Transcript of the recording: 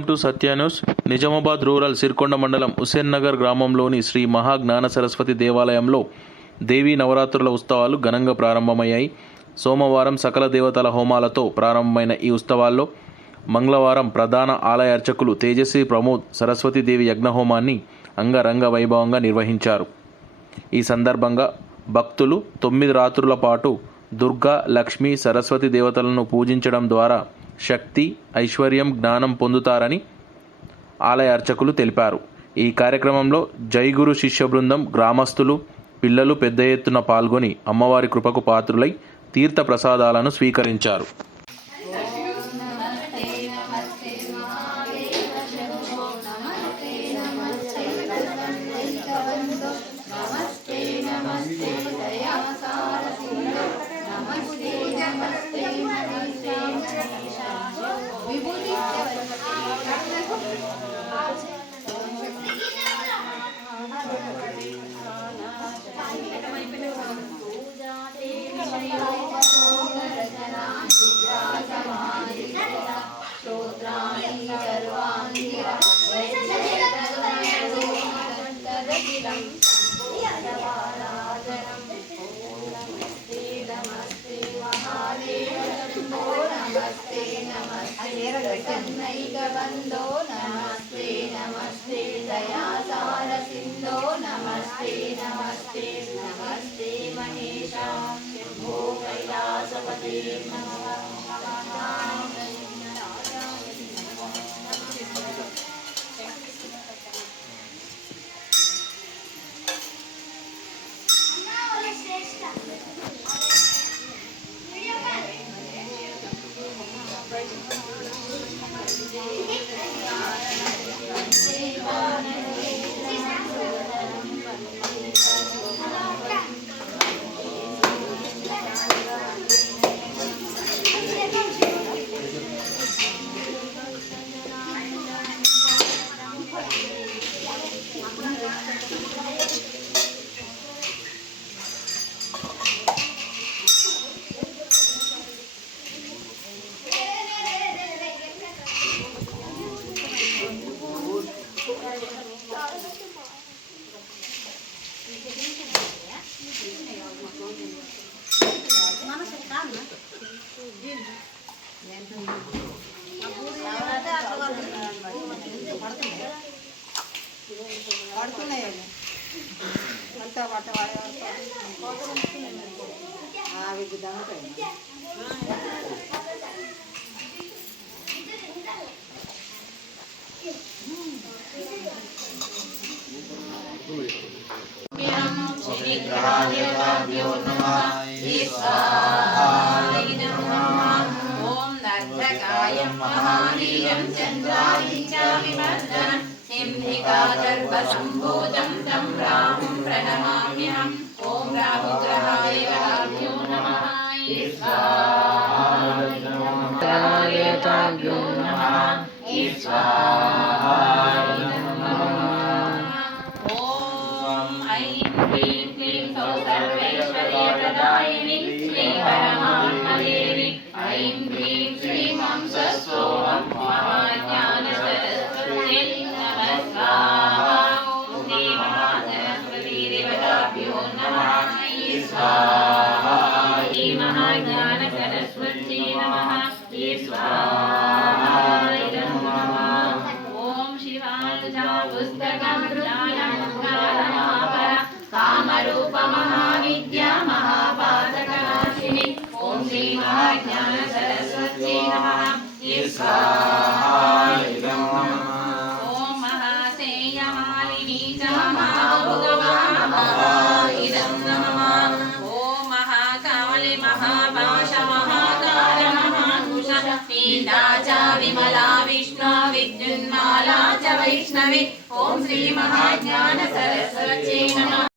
Welcome to Satya news. Nizamabad rural Sirkonda మండలం హుస్సేన్ నగర్ గ్రామంలోని శ్రీ మహా జ్ఞాన సరస్వతి దేవాలయంలో దేవీ నవరాత్రుల ఉత్సవాలు ఘనంగా ప్రారంభమయ్యాయి. సోమవారం సకల దేవతల హోమాలతో ప్రారంభమైన ఈ ఉత్సవాల్లో మంగళవారం ప్రధాన ఆలయ అర్చకులు తేజస్వి ప్రమోద్ సరస్వతీదేవి యజ్ఞహోమాన్ని అంగరంగ వైభవంగా నిర్వహించారు. ఈ సందర్భంగా భక్తులు 9 రాత్రుల పాటు దుర్గా, లక్ష్మీ, సరస్వతి దేవతలను పూజించడం ద్వారా శక్తి, ఐశ్వర్యం, జ్ఞానం పొందుతారని ఆలయ అర్చకులు తెలిపారు. ఈ కార్యక్రమంలో జైగురు శిష్య బృందం, గ్రామస్తులు, పిల్లలు పెద్ద ఎత్తున పాల్గొని అమ్మవారి కృపకు పాత్రులై తీర్థ ప్రసాదాలను స్వీకరించారు. बंदो नमस्ते नमस्ते दयासार सिंधो नमस्ते नमस्ते नमस्ते महेशा भो कैलासपते పడుతున్నాయండి అంతా పట్ట महावीरं चन्द्रादित्याभिवर्धनं सिंहिकादर्भसम्भूतं तं रामं प्रणमाम्यहम् ॐ राहुग्रहाय वराभ्यो नमः स्वाहाभ्यो नमः स्वाहाय नमः ॐ ऐं ह्रीं क्लीं सर्वेश्वर्यै प्रदायिनि श्रीपरमात्मदेवी ऐं ह्रीं श्रीं मां सत्सोमं महाज्ञानसरस्वत्यै नमः स्वाहा श्री महासरस्वतीदेवताभ्यो नमः स्वाहा श्री महाज्ञानसरस्वत्यै नमः स्वाहाय नमः ॐ शिवानुजा पुस्तकं ज्ञानमुद्रालयापर कामरूपमहाविद्या महापातकनाशिनी ॐ श्री महाज्ञानसरस्वत्यै नमः स्वाहाय नमः ॐ महासेयमालिनी च महाभुगवामहाइदं नमः ॐ महाकाली महापाश महाकार महानुष पीता च विमला विष्णु विद्युन्माला च वैष्णवी ॐ श्री महाज्ञानसरस्वत्यै नमः